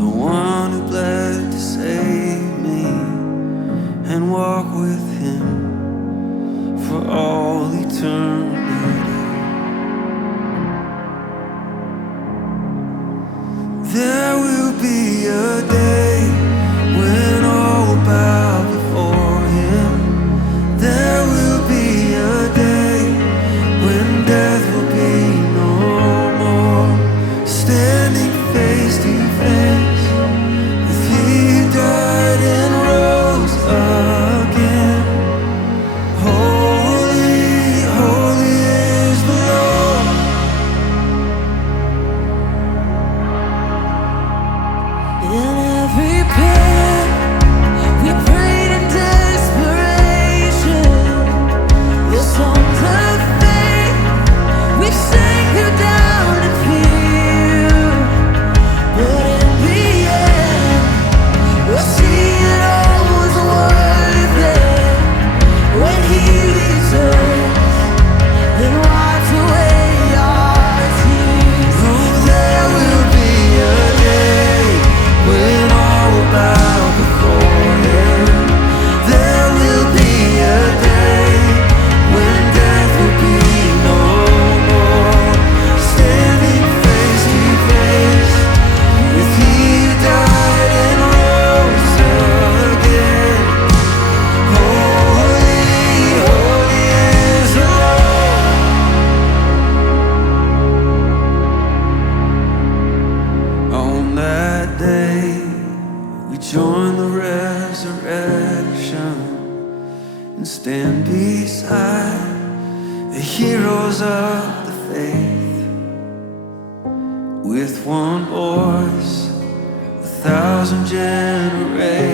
the one who bled to save me, and walk with him for all eternity. There will be a day when all will bow before him. There will be a day when death will be no more. Standing face to face with he who died and rose again. Holy, holy is the Lord. In every prayer we prayed in desperation, the songs of faith we sang through down and fear. But in the end, we'll see it all was worth it when he returns and wipes away our tears. Oh, there will be a day when all will bow before him. There will be a day when death will be no more. Standing face to face with he who died and rose again. Holy, holy is the Lord. On that day, we join the resurrection and stand beside the heroes of the faith. With one voice, 1,000 generations